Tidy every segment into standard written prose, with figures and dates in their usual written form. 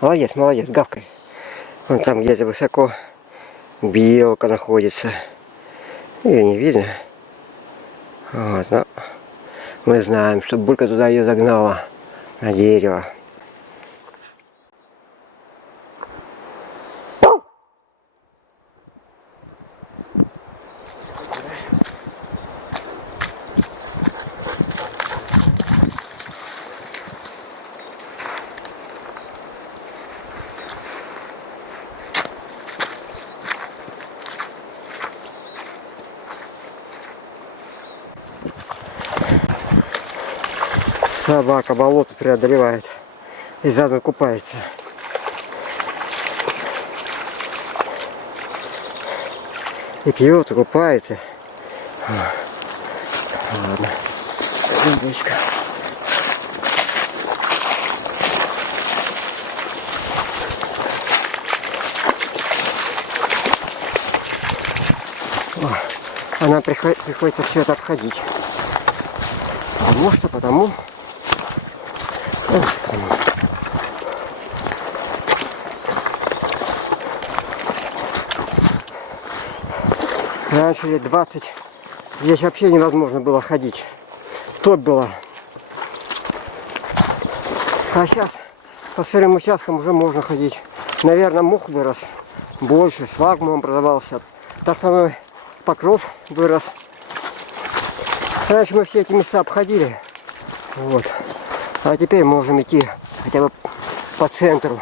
Молодец, молодец, гавкай. Вон там где-то высоко белка находится. Ее не видно. Вот, но мы знаем, что Булька туда ее загнала на дерево. Собака болото преодолевает и заодно купается. И пьет, и купается. Ладно. Пойдем, Бочка. А нам приходится все это обходить. Потому. Раньше лет 20 здесь вообще невозможно было ходить. Топь была. А сейчас по сырым участкам уже можно ходить. Наверное, мох вырос больше, сфагмум образовался. Торфяной покров вырос. Раньше мы все эти места обходили. Вот. А теперь можем идти хотя бы по центру.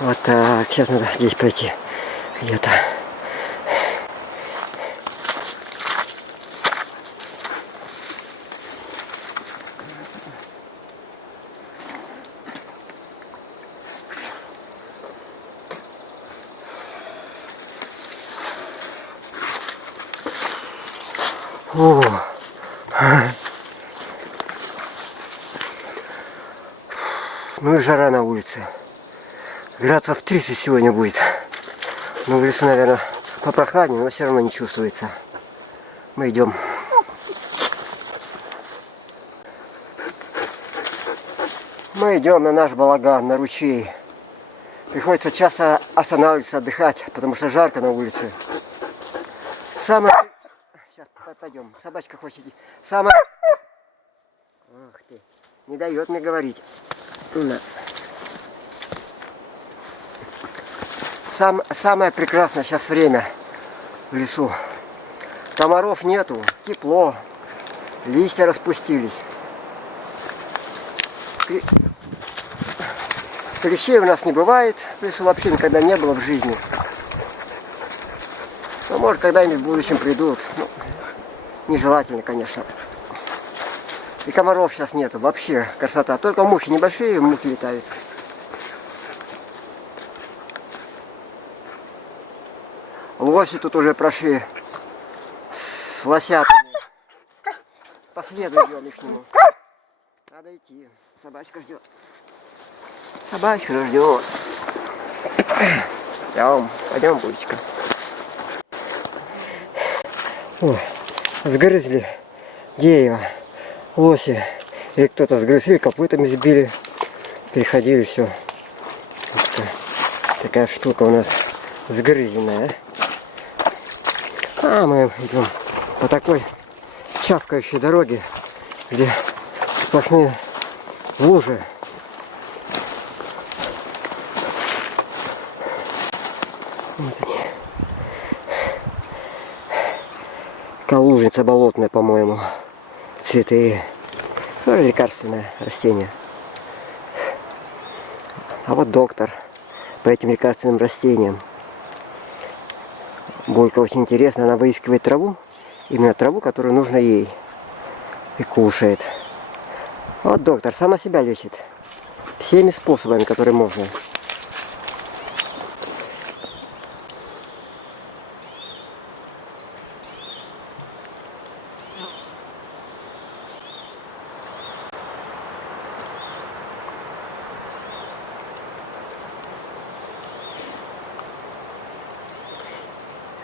Вот так. Сейчас надо здесь пройти. Где-то. О! Ну и жара на улице. Градусов 30 сегодня будет. Ну, в лесу, наверное, попрохладнее, но все равно не чувствуется. Мы идем. Мы идем на наш балаган, на ручей. Приходится часто останавливаться, отдыхать, потому что жарко на улице. Самое... Сейчас пойдем. Собачка хочет идти. Самое... Ах ты. Не дает мне говорить. На. Самое прекрасное сейчас время в лесу. Комаров нету, тепло, листья распустились. Клещей у нас не бывает, в лесу вообще никогда не было в жизни. Но может когда-нибудь в будущем придут. Ну, нежелательно, конечно. И комаров сейчас нету, вообще красота. Только мухи небольшие, мухи летают. Лоси тут уже прошли с лосятами. По следу идем к нему. Надо идти. Собачка ждет. Собачка ждет. Пойдем, Булечка. Ой, сгрызли дерево. Лоси. Или кто-то сгрыз, или копытами сбили. Переходили, все. Вот такая штука у нас сгрызенная. А мы идем по такой чавкающей дороге, где сплошные лужи. Вот они. Калужница болотная, по-моему. Цветы. Тоже лекарственное растение. А вот доктор по этим лекарственным растениям. Булька очень интересно, она выискивает траву, именно траву, которую нужно ей, и кушает. Вот доктор сама себя лечит всеми способами, которые можно.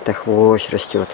Это хвощ растет.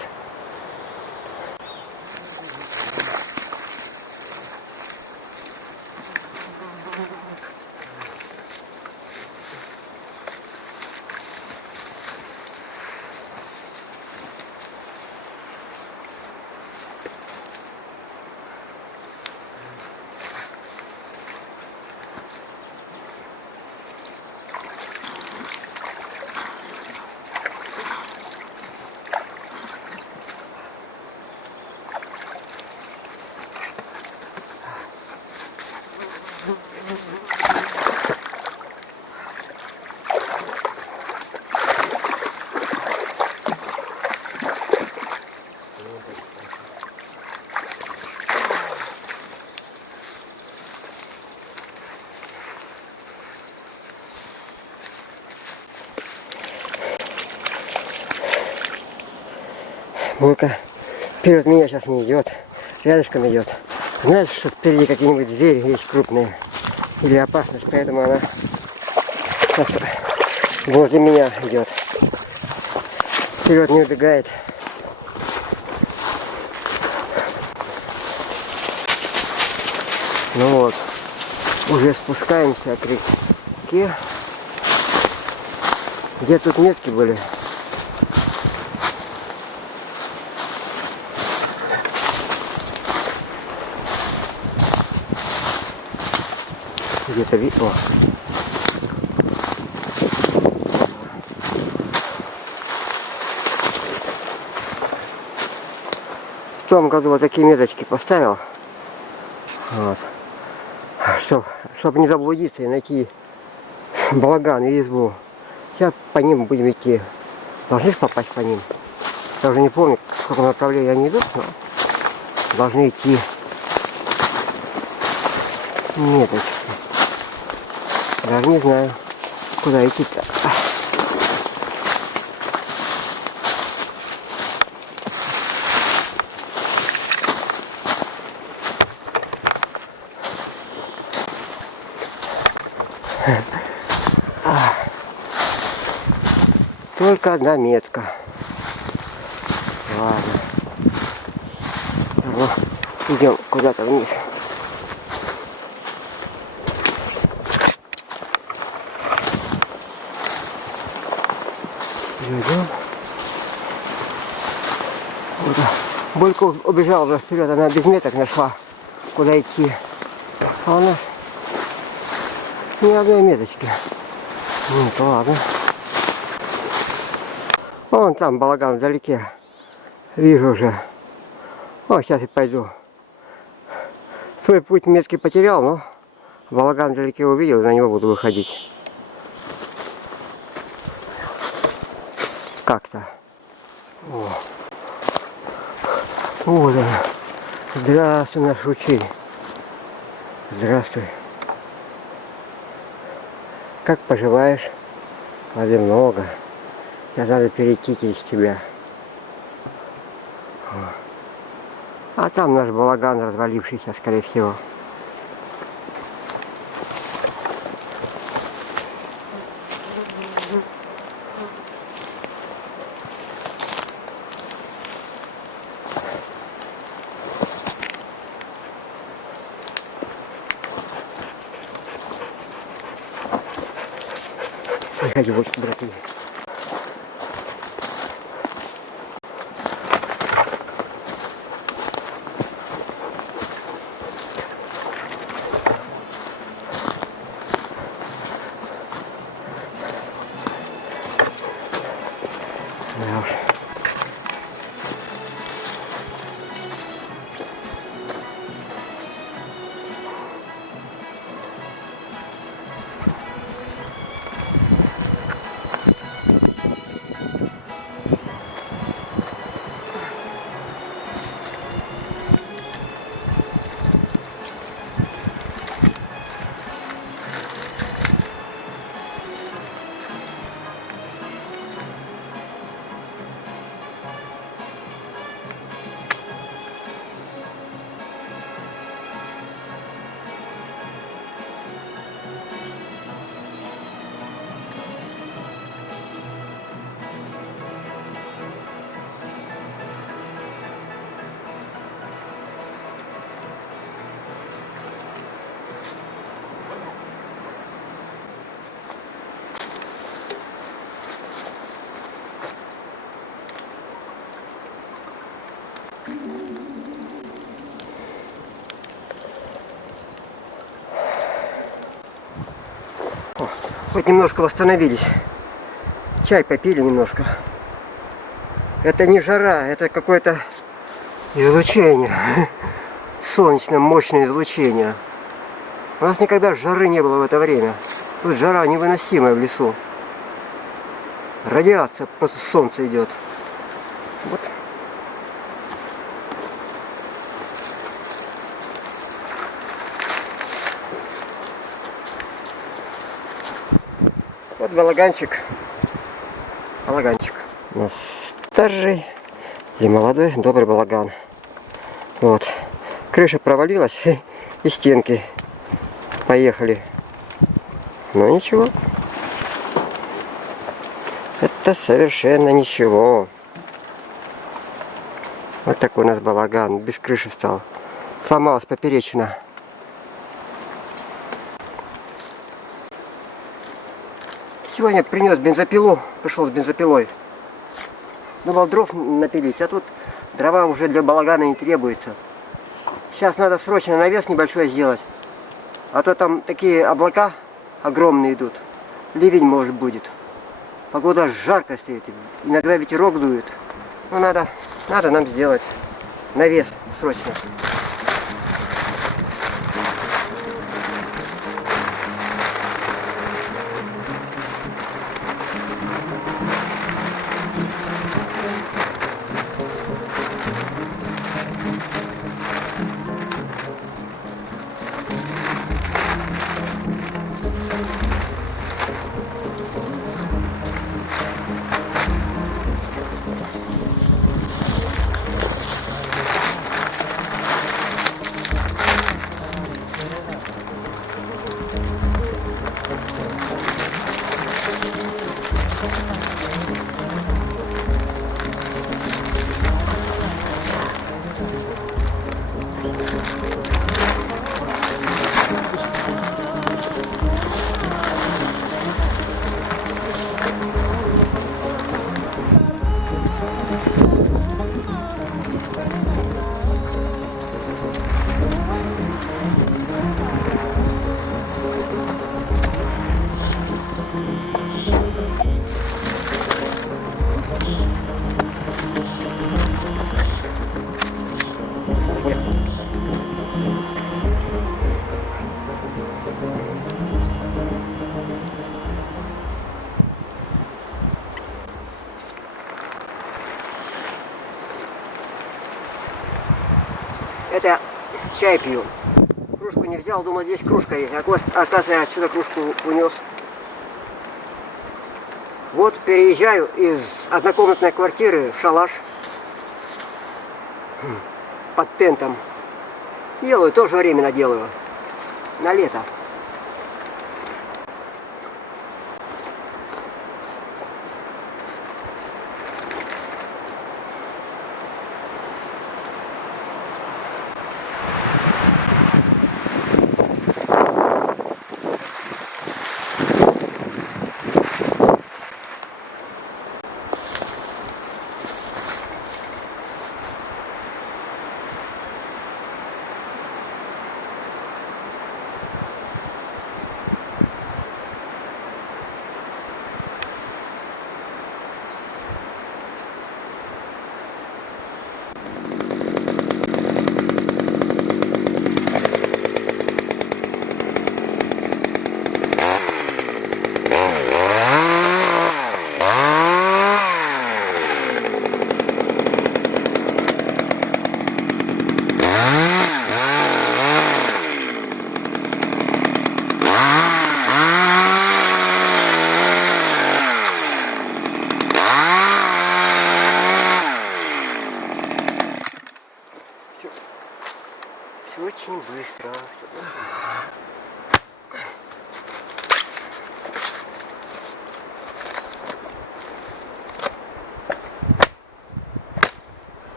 Бурка вперед меня сейчас не идет, рядышком идет. Знаешь, что впереди какие-нибудь звери есть крупные или опасность, поэтому она сейчас возле меня идет. Вперед не убегает. Ну вот, уже спускаемся к реке. Где тут метки были? Где-то видно. В том году вот такие меточки поставил. Вот. Чтобы не заблудиться и найти балаган и избу. Сейчас по ним будем идти. Должны попасть по ним. Я уже не помню, в каком направлении они идут, но должны идти меточки. Даже не знаю, куда идти-то. Только одна метка. Ладно. Ну, идем куда-то вниз. Идем. Вот. Булька убежала уже вперед, она без меток нашла, куда идти. А у нас ни одной меточки. Нет, ладно. Вон там балаган вдалеке. Вижу уже. О, сейчас и пойду. Свой путь метки потерял, но балаган вдалеке увидел, и на него буду выходить. Как-то. Вот она. Здравствуй, наш ручей. Здравствуй. Как поживаешь? Воды много. Сейчас надо перейти через тебя. А там наш балаган развалившийся, скорее всего. Приходи, вот, братья. Да уж. Хоть немножко восстановились. Чай попили немножко. Это не жара, это какое-то излучение. Солнечное мощное излучение. У нас никогда жары не было в это время. Тут жара невыносимая в лесу. Радиация после солнца идет. Вот. Вот балаганчик. Балаганчик. У нас старый Или молодой, добрый балаган. Вот. Крыша провалилась и стенки поехали. Но ничего. Это совершенно ничего. Вот такой у нас балаган. Без крыши стал. Сломалась поперечина. Сегодня принес бензопилу. Пришел с бензопилой. Думал дров напилить. А тут дрова уже для балагана не требуется. Сейчас надо срочно навес небольшой сделать. А то там такие облака огромные идут. Ливень может будет. Погода жарко стоит. Иногда ветерок дует. Ну надо нам сделать навес срочно. Это чай пью. Кружку не взял, думал, здесь кружка есть. Оказывается, я отсюда кружку унес. Вот переезжаю из однокомнатной квартиры в шалаш. Под тентом. Делаю, тоже временно делаю. На лето.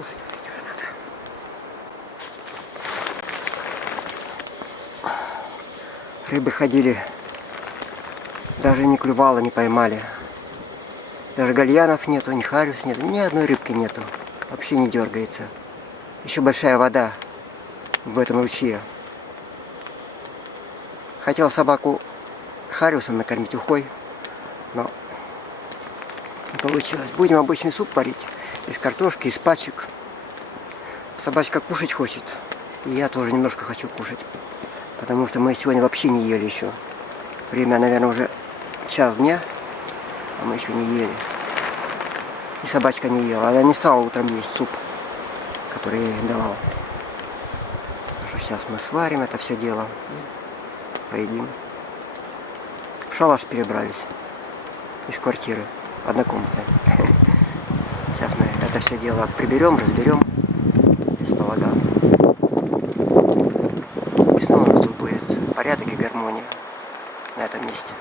Кушать уже надо. Рыбы ходили, даже не клювало, не поймали. Даже гальянов нету, ни хариус нету, ни одной рыбки нету. Вообще не дергается. Еще большая вода в этом ручье. Хотел собаку хариусом накормить, ухой, но не получилось. Будем обычный суп варить из картошки, из пачек. Собачка кушать хочет, и я тоже немножко хочу кушать, потому что мы сегодня вообще не ели еще. Время, наверное, уже час дня, а мы еще не ели. И собачка не ела, она не стала утром есть суп, который я ей давал. Так что сейчас мы сварим это все дело и поедим. В шалаш перебрались из квартиры однокомнатной. Сейчас мы это все дело приберем, разберем. Весь балаган. И снова у нас тут будет порядок и гармония на этом месте.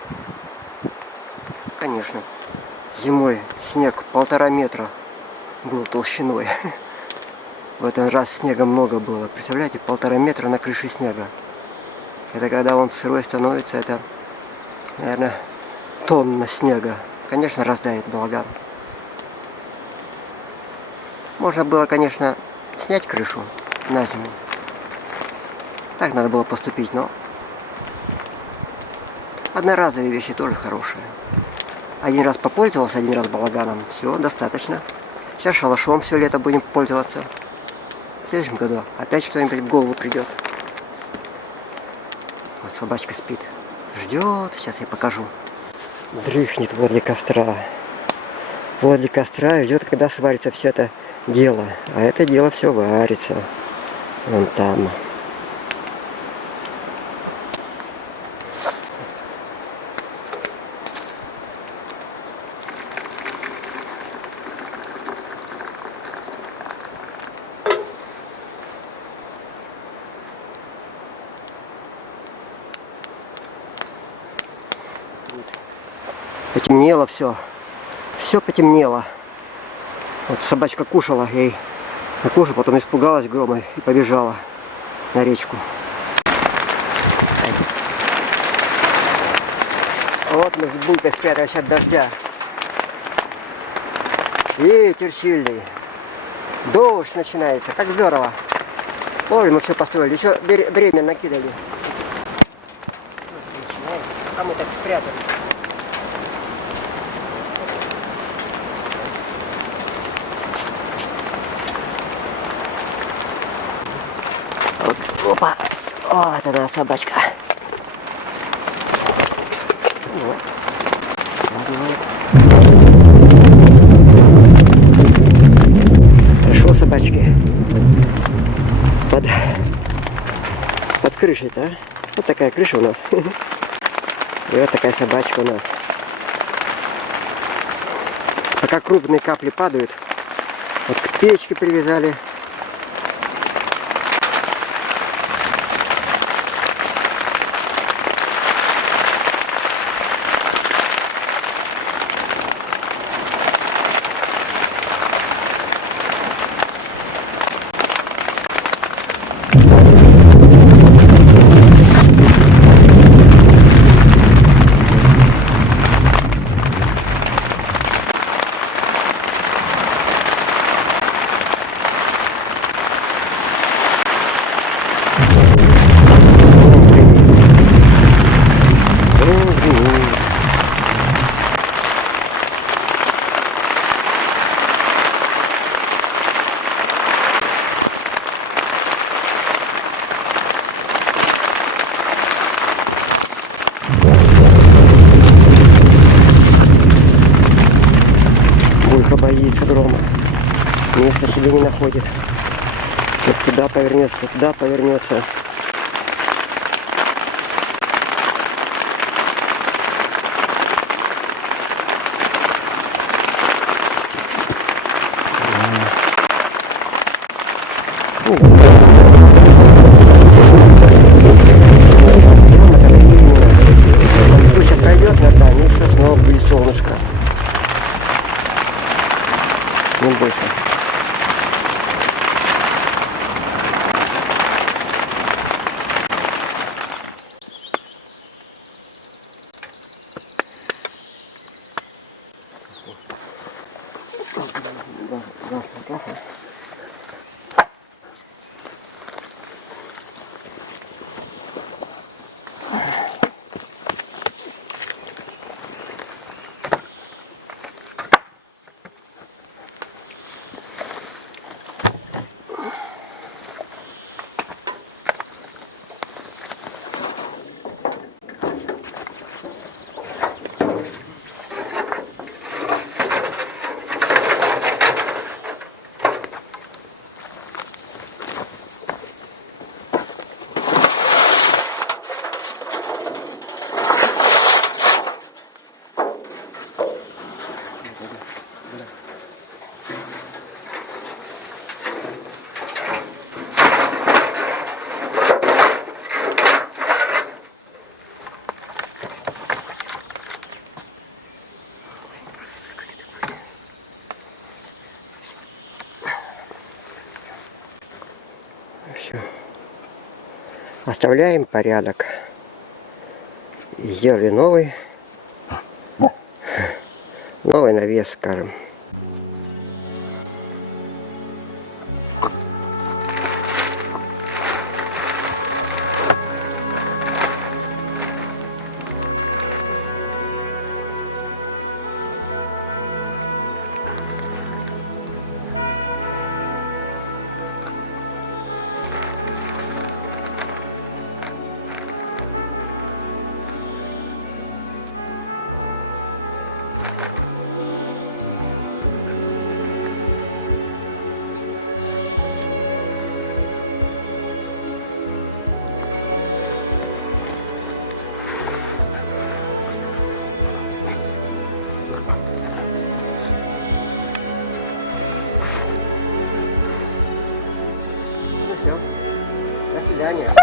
Конечно, зимой снег 1,5 метра был толщиной. В этот раз снега много было. Представляете, 1,5 метра на крыше снега. Это когда он сырой становится, это, наверное, тонна снега. Конечно, раздавит балаган. Можно было, конечно, снять крышу на зиму. Так надо было поступить, но одноразовые вещи тоже хорошие. Один раз попользовался, один раз балаганом. Все, достаточно. Сейчас шалашом все лето будем пользоваться. В следующем году опять что-нибудь в голову придет. Вот собачка спит. Ждет. Сейчас я покажу. Дрыхнет возле костра. Возле костра ждет, когда сварится все это дело. А это дело все варится. Вон там. Потемнело все. Все потемнело. Вот собачка кушала, ей накушала, потом испугалась грома и побежала на речку. Вот мы с Булькой спрятались от дождя. Ветер сильный. Дождь начинается. Как здорово. Ой, мы все построили. Еще время накидали. А мы так спрятались. Опа! Вот она, собачка. Вот. Хорошо, собачки. Под крышей-то, а? Вот такая крыша у нас. И вот такая собачка у нас. Пока крупные капли падают, вот к печке привязали. Боится грома. Место себе не находит. Вот туда повернется, то туда повернется. Туча пройдет над нами, и все снова будет солнышко. Не бойся. Да. Все. Оставляем порядок. Сделали новый навес, скажем. Ну все. До свидания.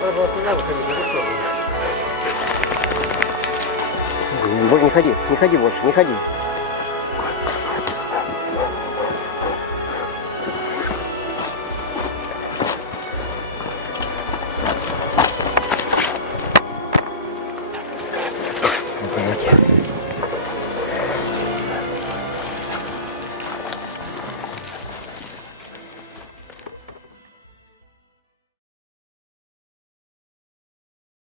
Надо было туда выходить, больше не ходи больше, не ходи.